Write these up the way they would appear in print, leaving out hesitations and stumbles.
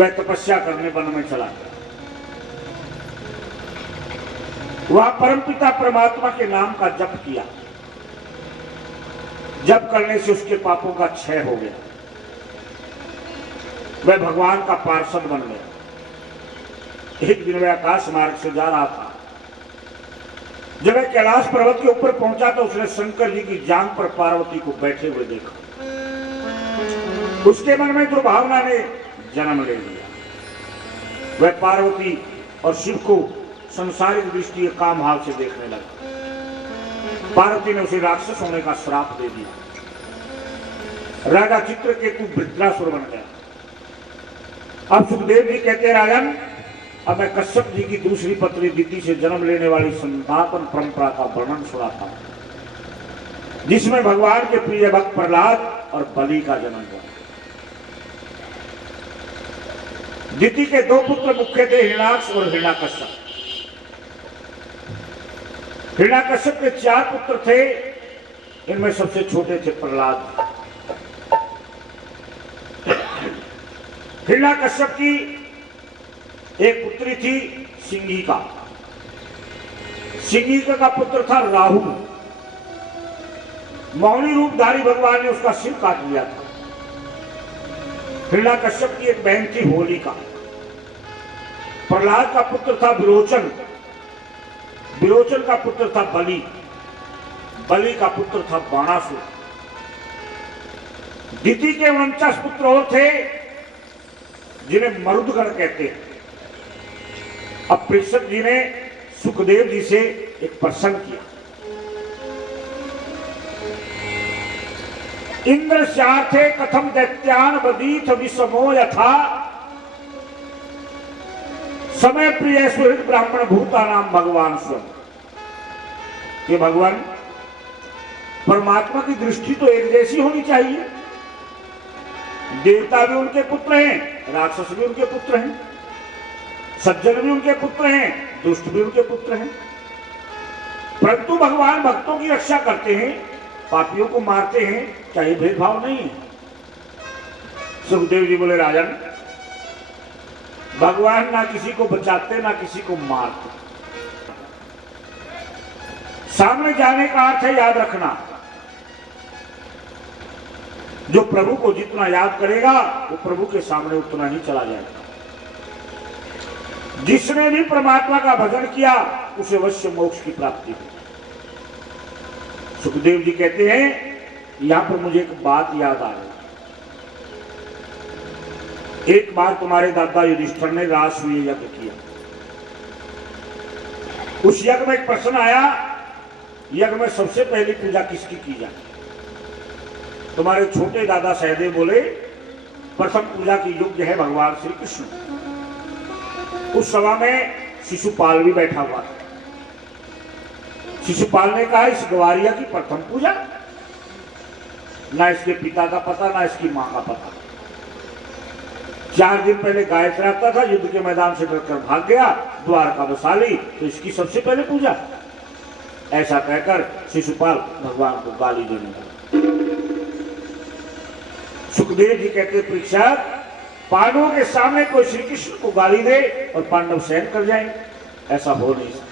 वह तपस्या करने वन में चला गया। वह परमपिता परमात्मा के नाम का जप किया। जप करने से उसके पापों का क्षय हो गया। वह भगवान का पार्षद बन गया। एक दिन वह आकाश मार्ग से जा रहा था। जब वह कैलाश पर्वत के ऊपर पहुंचा तो उसने शंकर जी की जांघ पर पार्वती को बैठे हुए देखा। उसके मन में दुर्भावना ने जन्म ले लिया। वह पार्वती और शिव को संसारिक दृष्टि के काम भाव से देखने लगा। पार्वती ने उसे राक्षस होने का श्राप दे दिया। राजा चित्रकेतु वृत्रासुर बन गया। अब सुखदेव जी कहते हैं, राजन, अब मैं कश्यप जी की दूसरी पत्नी दिति से जन्म लेने वाली सनातन परंपरा का वर्णन सुनाता हूं, जिसमें भगवान के प्रिय भक्त प्रहलाद और बलि का जन्म हुआ। दिति के दो पुत्र मुख्य थे, हिरण्याक्ष और हिरण्याकश्यप। हिरण्याकश्यप के 4 पुत्र थे। इनमें सबसे छोटे थे प्रहलाद। हिरण्याकश्यप की एक पुत्री थी सिंहिका। सिंहिका का पुत्र था राहु। मौनी रूपधारी भगवान ने उसका सिर काट लिया था। हिरण्याकश्यप की एक बहन थी होलिका। प्रहलाद का पुत्र था विरोचन। विरोचन का पुत्र था बलि। बलि का पुत्र था बाणासुर। दिति के 49 पुत्र और थे, जिन्हें मरुदगण कहते हैं। अब परीक्षित जी ने सुखदेव जी से एक प्रश्न किया। इंद्र शार्थे कथम दैत्यान बदीथ विषमो यथा समय प्रिय सुहृद ब्राह्मण भूता नाम भगवान स्वयं। ये भगवान परमात्मा की दृष्टि तो एक जैसी होनी चाहिए। देवता भी उनके पुत्र हैं, राक्षस भी उनके पुत्र हैं, सज्जन भी उनके पुत्र हैं, दुष्ट भी उनके पुत्र हैं। परंतु भगवान भक्तों की रक्षा करते हैं, पापियों को मारते हैं। क्या ये भेदभाव नहीं है? सुखदेव जी बोले, राजन, भगवान ना किसी को बचाते ना किसी को मारते। सामने जाने का अर्थ है याद रखना। जो प्रभु को जितना याद करेगा वो प्रभु के सामने उतना ही चला जाएगा। जिसने भी परमात्मा का भजन किया उसे अवश्य मोक्ष की प्राप्ति हो। सुखदेव जी कहते हैं, यहां पर मुझे एक बात याद आ रही। एक बार तुम्हारे दादा युधिष्ठिर ने रासवीय यज्ञ किया। उस यज्ञ में एक प्रश्न आया, यज्ञ में सबसे पहली पूजा किसकी की जाए? तुम्हारे छोटे दादा सहदेव बोले, प्रथम पूजा की योग्य है भगवान श्री कृष्ण। उस सभा में शिशुपाल भी बैठा हुआ था। शिशुपाल ने कहा, इस गवारिया की प्रथम पूजा? ना इसके पिता का पता ना इसकी मां का पता। 4 दिन पहले गाय चराता था, युद्ध के मैदान से डरकर भाग गया, द्वारका बसा ली, तो इसकी सबसे पहले पूजा? ऐसा कहकर शिशुपाल भगवान को गाली देने लगा। सुखदेव जी कहते, परीक्षित, पांडवों के सामने कोई श्री कृष्ण को गाली दे और पांडव सहन कर जाएंगे? ऐसा हो नहीं सकता।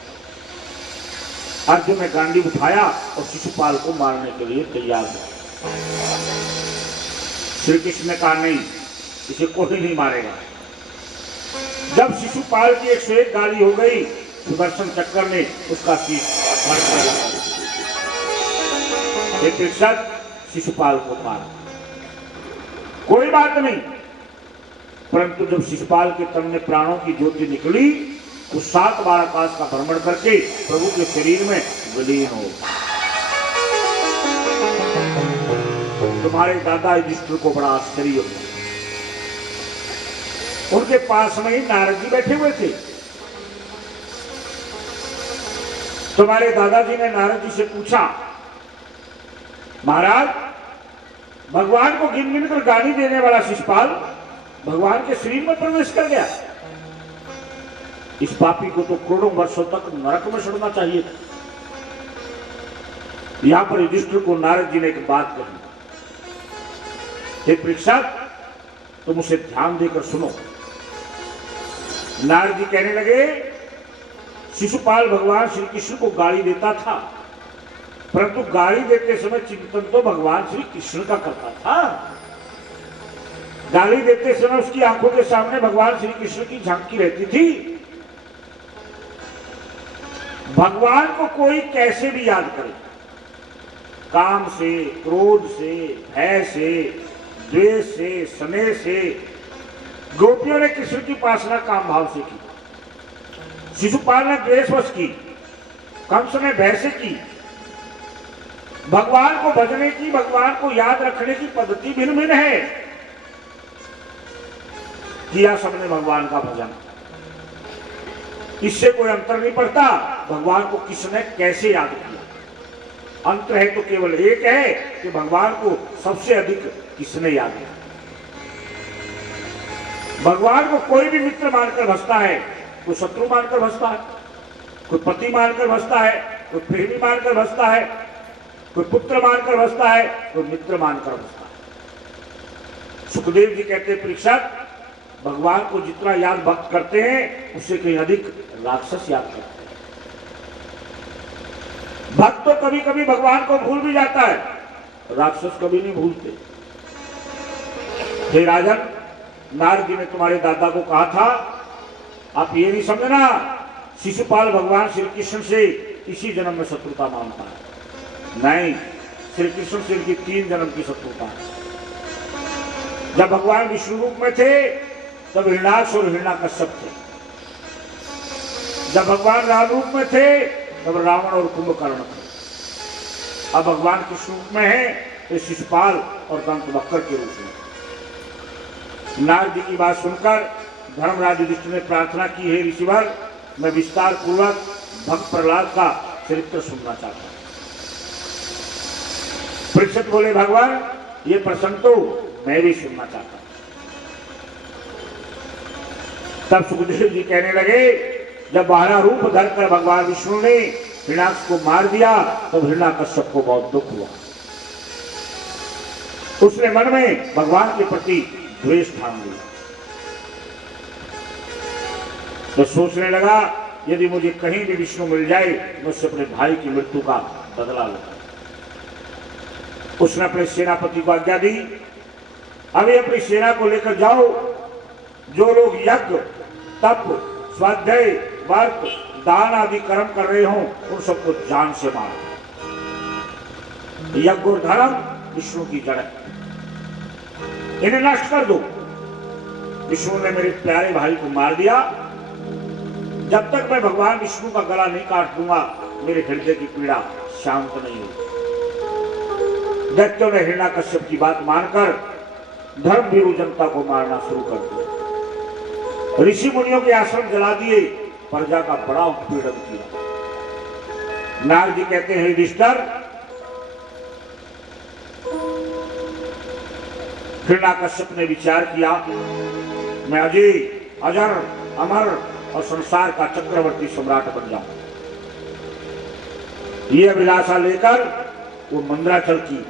अर्जुन ने गांडीव उठाया और शिशुपाल को मारने के लिए तैयार हुआ। श्री कृष्ण ने कहा, नहीं, इसे कोई नहीं मारेगा। जब शिशुपाल की 101 गाली हो गई, सुदर्शन चक्कर ने उसका शीश धड़ कर लगा दिया। एक परीक्षित शिशुपाल को मारा, कोई बात नहीं। परंतु जब शिशुपाल के तन में प्राणों की ज्योति निकली, वो 7 बार आकाश का भ्रमण करके प्रभु के शरीर में विलीन हो। तुम्हारे दादा युधिष्ठिर को बड़ा आश्चर्य हुआ। उनके पास में ही नारद जी बैठे हुए थे। तुम्हारे दादाजी ने नारद जी से पूछा, महाराज, भगवान को गिन गिन कर गाली देने वाला शिशुपाल भगवान के शरीर में प्रवेश कर गया। इस पापी को तो करोड़ों वर्षों तक नरक में सड़ना चाहिए था। यहां पर युधिष्ठिर को नारद जी ने एक बात कही, हे परीक्षित, तुम उसे ध्यान देकर सुनो। नारद जी कहने लगे, शिशुपाल भगवान श्री कृष्ण को गाली देता था, परंतु गाली देते समय चिंतन तो भगवान श्री कृष्ण का करता था। गाली देते समय उसकी आंखों के सामने भगवान श्री कृष्ण की झांकी रहती थी। भगवान को कोई कैसे भी याद करे, काम से, क्रोध से, भय से, द्वेष से, स्नेह से। गोपियों ने कृष्ण की उपासना काम भाव से की, शिशुपाल ने द्वेषवश की, कंस ने भय से की। भगवान को भजने की, भगवान को याद रखने की पद्धति भिन्न भिन्न है। किया सबने भगवान का भजन, इससे कोई अंतर नहीं पड़ता भगवान को किसने कैसे याद किया। अंतर है तो केवल एक है कि भगवान को सबसे अधिक किसने याद किया। भगवान को कोई भी मित्र मानकर भजता है, कोई शत्रु मानकर भजता है, कोई पति मानकर भजता है, कोई प्रेमी मानकर भजता है, कोई पुत्र मानकर भजता है, कोई मित्र मानकर भजता है। सुखदेव जी कहते हैं, परीक्षित, भगवान को जितना याद भक्त करते हैं उससे कहीं अधिक राक्षस याद करते हैं। भक्त तो कभी कभी भगवान को भूल भी जाता है, राक्षस कभी नहीं भूलते। हे राजन, नारद जी ने तुम्हारे दादा को कहा था, आप ये नहीं समझना शिशुपाल भगवान श्री कृष्ण से इसी जन्म में शत्रुता मानता है। नहीं, श्री कृष्ण से इनकी 3 जन्म की शत्रुता है। जब भगवान विष्णु रूप में थे तब हिरण्याक्ष और हिरण्याकश्यप थे। जब भगवान राम रूप में थे तब रावण और कुंभकर्ण थे। अब भगवान कृष्ण रूप में है तो शिशुपाल और दंतवक्र के रूप में। नारद जी की बात सुनकर धर्मराज युधिष्ठिर ने प्रार्थना की, है ऋषिवर, मैं विस्तार पूर्वक भक्त प्रहलाद का चरित्र सुनना चाहता हूं। परीक्षित बोले, भगवान ये प्रसंग तो मैं भी सुनना चाहता हूं। तब सुखदेव जी कहने लगे, जब 12 रूप धरकर भगवान विष्णु ने हिरण्याक्ष को मार दिया तब हिरण्याकश्यप को बहुत दुख हुआ। उसने मन में भगवान के प्रति द्वेष ठान लिया। तो सोचने लगा, यदि मुझे कहीं भी विष्णु मिल जाए मैं उससे अपने भाई की मृत्यु का बदला लूंगा। उसने अपने सेनापति को आज्ञा दी, अभी अपनी सेना को लेकर जाओ, जो लोग यज्ञ, तप, स्वाध्याय, व्रत, दान आदि कर्म कर रहे हों उन सबको जान से मारो। यज्ञ और धर्म विष्णु की जड़ है, इन्हें नष्ट कर दो। विष्णु ने मेरे प्यारे भाई को मार दिया, जब तक मैं भगवान विष्णु का गला नहीं काट दूंगा मेरे हृदय की पीड़ा शांत नहीं होगी। दैत्यों ने हिरण्याकश्यप की बात मानकर धर्मवीरू जनता को मारना शुरू कर दिया। ऋषि मुनियों के आश्रम जला दिए, प्रजा का बड़ा उत्पीड़न किया। नारद जी कहते हैं, युधिष्ठिर, हिरण्याकश्यप ने विचार किया, मैं अजय, अजर, अमर और संसार का चक्रवर्ती सम्राट बन जाऊं। यह अभिलाषा लेकर वो मंदराचल की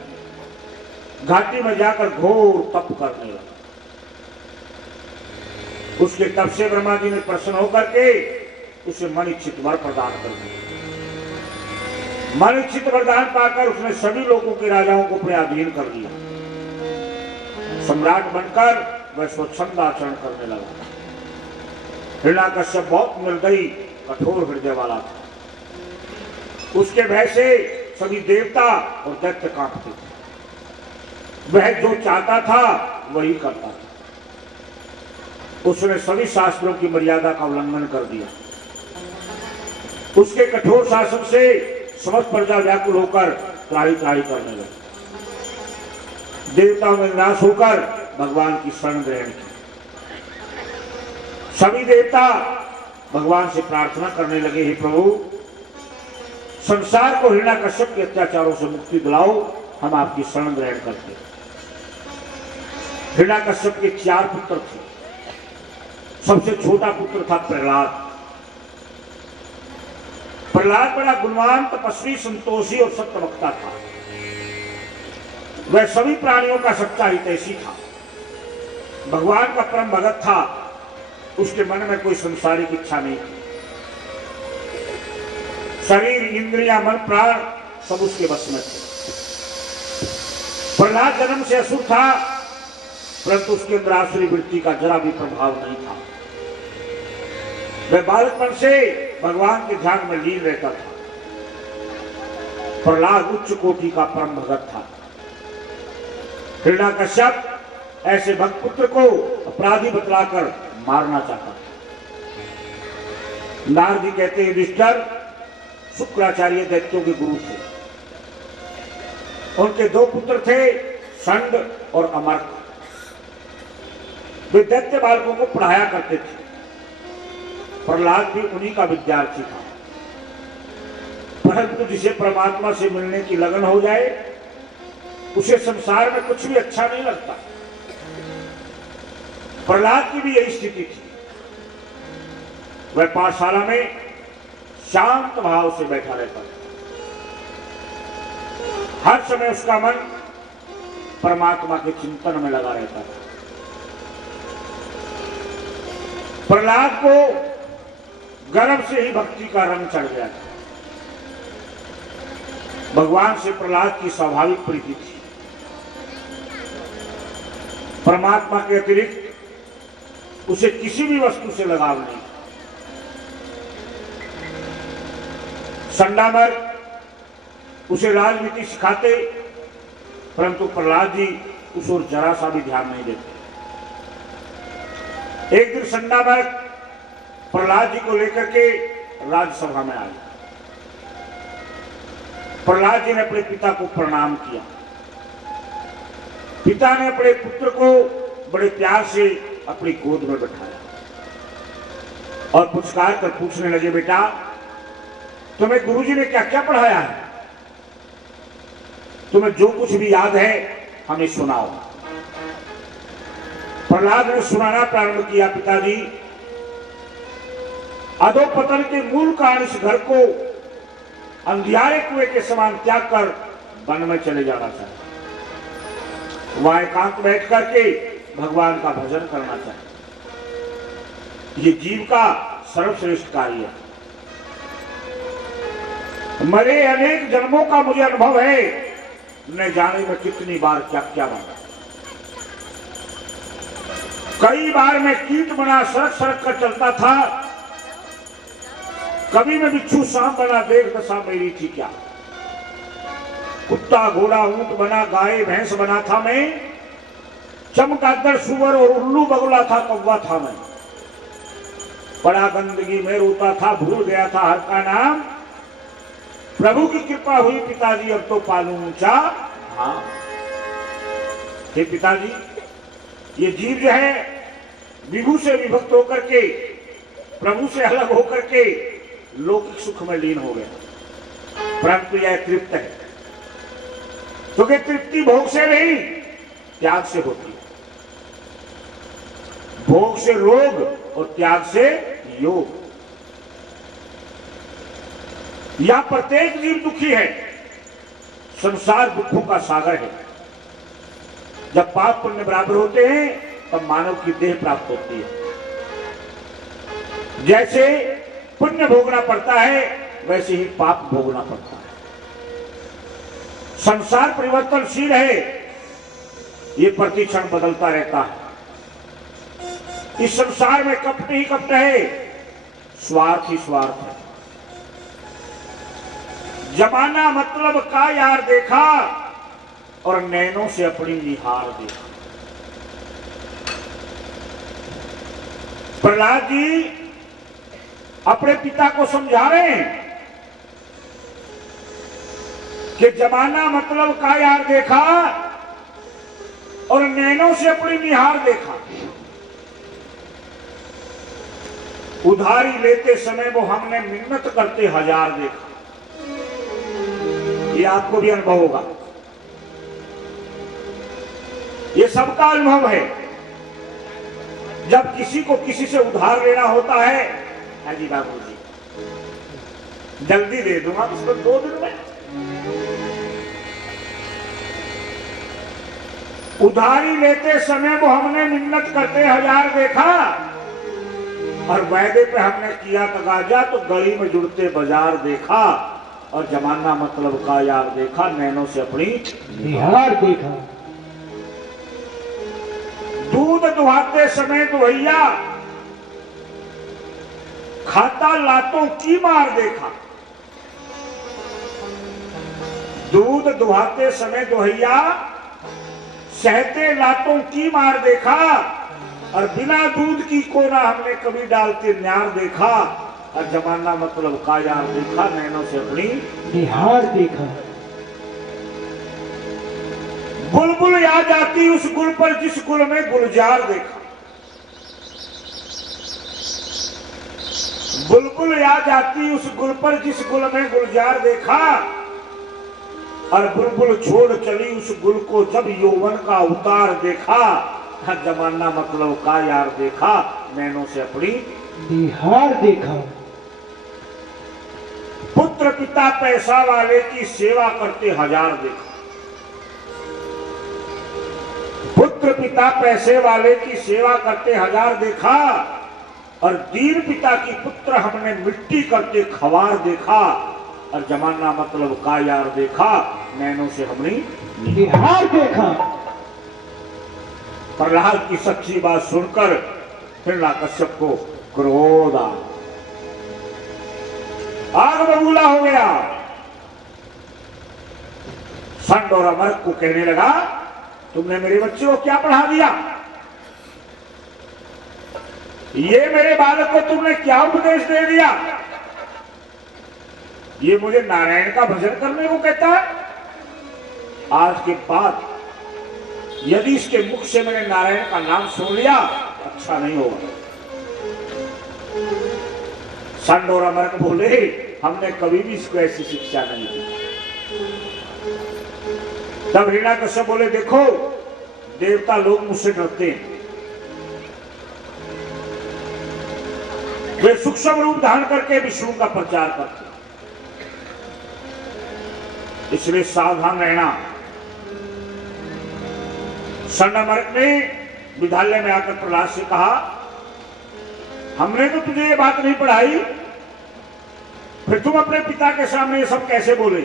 घाटी में जाकर घोर तप करने लगा। उसके तप से ब्रह्मा जी ने प्रसन्न होकर के उसे मनिच्छित वर प्रदान कर दिया। मनिच्छित वरदान पाकर उसने सभी लोगों के राजाओं को अपने अधीन कर लिया। सम्राट बनकर वह स्वच्छंद आचरण करने लगा। हिरण्याकश्यप बहुत निर्दयी, कठोर हृदय वाला था। उसके भय से सभी देवता और दैत्य कांपते थे। वह जो चाहता था वही करता था। उसने सभी शास्त्रों की मर्यादा का उल्लंघन कर दिया। उसके कठोर शासन से समस्त प्रजा व्याकुल होकर त्राही त्राही करने लगी। देवताओं ने निराश होकर भगवान की शरण ग्रहण की। सभी देवता भगवान से प्रार्थना करने लगे, हे प्रभु, संसार को हिरण्याकश्यप के अत्याचारों से मुक्ति दिलाओ, हम आपकी शरण ग्रहण करते हैं। हिरण्याकश्यप के 4 पुत्र थे। सबसे छोटा पुत्र था प्रहलाद। प्रहलाद बड़ा गुणवान, तपस्वी, संतोषी और सत्यवक्ता था। वह सभी प्राणियों का सच्चा हितैषी था। भगवान का परम भगत था। उसके मन में कोई संसारिक इच्छा नहीं थी। शरीर, इंद्रियां, मन, प्राण सब उसके बस में थे। प्रहलाद जन्म से असुर था, परंतु उसके अंदर आसुरी वृत्ति का जरा भी प्रभाव नहीं था। वह बालकपन से भगवान के ध्यान में लीन रहता था। प्रहलाद उच्च कोटि का परम भगत था। हिरण्याकश्यप ऐसे भक्त पुत्र को अपराधी बतलाकर मारना चाहता था। नारद जी कहते हैं, युधिष्ठिर शुक्राचार्य दैत्यों के गुरु थे। उनके दो पुत्र थे, षंड और अमर्क। वे दैत्य बालकों को पढ़ाया करते थे। प्रहलाद भी उन्हीं का विद्यार्थी था। परंतु जिसे परमात्मा से मिलने की लगन हो जाए, उसे संसार में कुछ भी अच्छा नहीं लगता। प्रहलाद की भी यही स्थिति थी। वह पाठशाला में शांत भाव से बैठा रहता था। हर समय उसका मन परमात्मा के चिंतन में लगा रहता था। प्रहलाद को गर्भ से ही भक्ति का रंग चढ़ गया था। भगवान से प्रहलाद की स्वाभाविक प्रीति थी। परमात्मा के अतिरिक्त उसे किसी भी वस्तु से लगाव नहीं। संडामर्क उसे राजनीति सिखाते, परंतु प्रहलाद जी उस ओर जरा सा भी ध्यान नहीं देते। एक दिन संडामर्क प्रहलाद जी को लेकर के राज्यसभा में आए। प्रहलाद जी ने अपने पिता को प्रणाम किया। पिता ने अपने पुत्र को बड़े प्यार से अपनी गोद में बैठाया और पुचकार कर पूछने लगे, बेटा तुम्हें गुरुजी ने क्या क्या पढ़ाया है? तुम्हें जो कुछ भी याद है हमें सुनाओ। प्रहलाद ने सुनाना प्रारंभ किया। पिताजी, अधोपतन के मूल कारण इस घर को अंधियारे कुएं के समान त्याग कर वन में चले जाना चाहिए। वहां एकांत बैठ करके भगवान का भजन करना चाहिए। ये जीव का सर्वश्रेष्ठ कार्य है। मरे अनेक जन्मों का मुझे अनुभव है, न जाने में कितनी बार क्या क्या बना। कई बार मैं कीट बना सड़क सड़क कर चलता था, कभी मैं बिच्छू सांप बना, देख दशा मेरी थी क्या। कुत्ता घोड़ा ऊंट बना, गाय भैंस बना था मैं, चमगादड़ सुअर और उल्लू बगुला था, कौवा था मैं। बड़ा गंदगी में रोता था, भूल गया था हर का नाम। प्रभु की कृपा हुई पिताजी, अब तो पालू ऊंचा। हाँ हे पिताजी, ये जीव जो है विभू से विभक्त होकर के, प्रभु से अलग होकर के लौकिक सुख में लीन हो गया, परंतु यह तृप्त है। क्योंकि तृप्ति भोग से नहीं, त्याग से होती है। भोग से रोग और त्याग से योग। यह प्रत्येक जीव दुखी है। संसार दुखों का सागर है। जब पाप पुण्य बराबर होते हैं तब मानव की देह प्राप्त होती है। जैसे पुण्य भोगना पड़ता है, वैसे ही पाप भोगना पड़ता है। संसार परिवर्तनशील है, ये प्रतिक्षण बदलता रहता है। इस संसार में कपट ही कपट है, स्वार्थ ही स्वार्थ है। जमाना मतलब का यार देखा और नैनों से अपनी निहार देखा। प्रहलाद जी अपने पिता को समझा रहे हैं कि जमाना मतलब का यार देखा और नैनों से अपनी निहार देखा। उधारी लेते समय वो हमने मिन्नत करते हजार देखा। ये आपको भी अनुभव होगा, ये सबका अनुभव है। जब किसी को किसी से उधार लेना होता है, हाँ जी बाबू जी जल्दी दे दूंगा उसको 2 दिन में। उधारी लेते समय वो हमने मिन्नत करते हजार देखा, और वायदे पे हमने किया तगाजा तो गली में जुड़ते बाजार देखा और जमाना मतलब का यार देखा, नैनों से अपनी निहार देखा। दूध दुहाते समय दुहैया खाता लातों की मार देखा। दूध दुहाते समय दुहैया सहते लातों की मार देखा और बिना दूध की कोना हमने कभी डालते न्यार देखा और जमाना मतलब का यार देखा, नैनों से अपनी निहार देखा। बुलबुल आ जाती उस गुल पर जिस गुल में गुलजार देखा। बुलबुल आ जाती उस गुल पर जिस गुल में गुलजार देखा और बुलबुल छोड़ चली उस गुल को जब यौवन का उतार देखा। जमाना मतलब का यार देखा, नैनों से अपनी निहार देखा। पुत्र पिता पैसा वाले की सेवा करते हजार देखा। पुत्र पिता पैसे वाले की सेवा करते हजार देखा और दीन पिता की पुत्र हमने मिट्टी करते खवार देखा और जमाना मतलब का यार देखा, नैनों से हमने निहार देखा। प्रहलाद की सच्ची बात सुनकर हिरण्यकश्यप को क्रोध आग बबूला हो गया। संड और अमरक को कहने लगा, तुमने मेरे बच्चे को क्या पढ़ा दिया? ये मेरे बालक को तुमने क्या उपदेश दे दिया? ये मुझे नारायण का भजन करने को कहता है। आज के बाद यदि इसके मुख से मैंने नारायण का नाम सुन लिया अच्छा नहीं होगा। संड और अमरक बोले, हमने कभी भी इसको ऐसी शिक्षा नहीं दी। तब हिरण्यकश्यप बोले, देखो देवता लोग मुझसे डरते हैं, वे सूक्ष्म रूप धारण करके विष्णु का प्रचार करते हैं, इसलिए सावधान रहना। संडमर्क ने विद्यालय में आकर प्रहलाद से कहा, हमने तो तुझे ये बात नहीं पढ़ाई, फिर तुम अपने पिता के सामने ये सब कैसे बोले?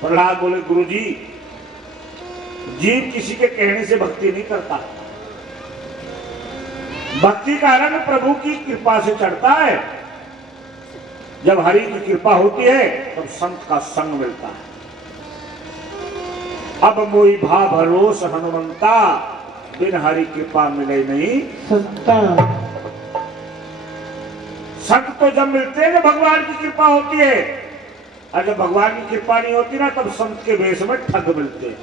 प्रहलाद बोले, गुरुजी जीव किसी के कहने से भक्ति नहीं करता। भक्ति का रंग प्रभु की कृपा से चढ़ता है। जब हरि की कृपा होती है तब संत का संग मिलता है। अब मोई भा भरोस हनुमंता, बिन हरि कृपा मिले नहीं संता। संत तो जब मिलते हैं जब भगवान की कृपा होती है, और जब भगवान की कृपा नहीं होती ना तब संत के वेश में ठग मिलते हैं।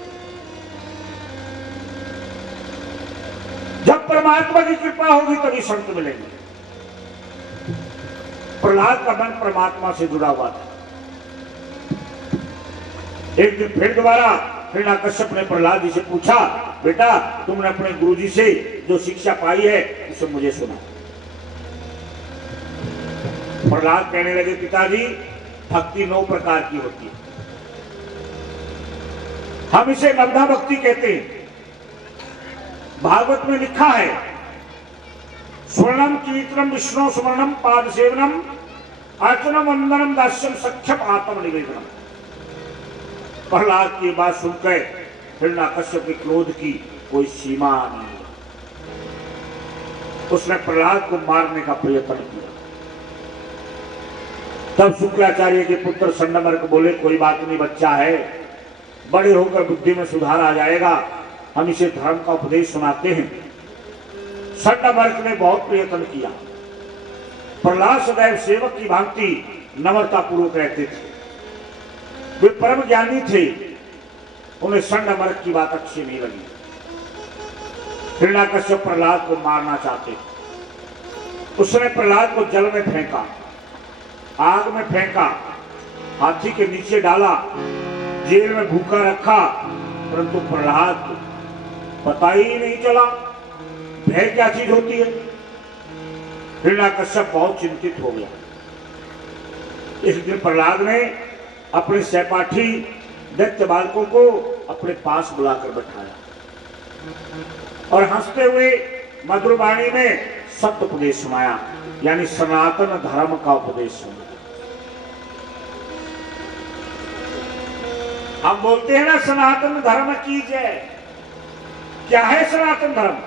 जब परमात्मा की कृपा होगी तभी संत मिलेंगे। प्रहलाद का मन परमात्मा से जुड़ा हुआ था। एक दिन फिर दोबारा हिरण्यकश्यप ने प्रहलाद जी से पूछा, बेटा तुमने अपने गुरुजी से जो शिक्षा पाई है उसे मुझे सुना। प्रहलाद कहने लगे, पिताजी भक्ति 9 प्रकार की होती है, हम इसे नवधा भक्ति कहते हैं। भागवत में लिखा है, स्वर्णम कीर्तनम विष्णु सुवर्णम पाद सेवनम अर्चनम वंदनम दास्यम सख्यम आत्मनिवेदनम। प्रहलाद की बात सुनकर हिरण्यकश्यप के क्रोध की कोई सीमा नहीं। उसने प्रहलाद को मारने का प्रयत्न किया। तब शुक्राचार्य के पुत्र संडमर्क बोले, कोई बात नहीं, बच्चा है, बड़े होकर बुद्धि में सुधार आ जाएगा, हम इसे धर्म का उपदेश सुनाते हैं। संडमर्क ने बहुत प्रयत्न किया। प्रहलाद सदैव सेवक की भांति नम्रता पूर्वक रहते थे। वे परम ज्ञानी थे, उन्हें संडमर्क की बात अच्छी नहीं लगी। हिरण्यकश्यप प्रहलाद को मारना चाहते। उसने प्रहलाद को जल में फेंका, आग में फेंका, हाथी के नीचे डाला, जेल में भूखा रखा, परंतु प्रहलाद को पता ही नहीं चला भय क्या चीज होती है। हिरण्यकश्यप बहुत चिंतित हो गया। इस दिन प्रहलाद ने अपने सहपाठी दैत्य बालकों को अपने पास बुलाकर बैठाया और हंसते हुए मधुर वाणी में सत्य उपदेश सुनाया, यानी सनातन धर्म का उपदेश सुनाया। हम बोलते हैं ना सनातन धर्म की जय। क्या है सनातन धर्म?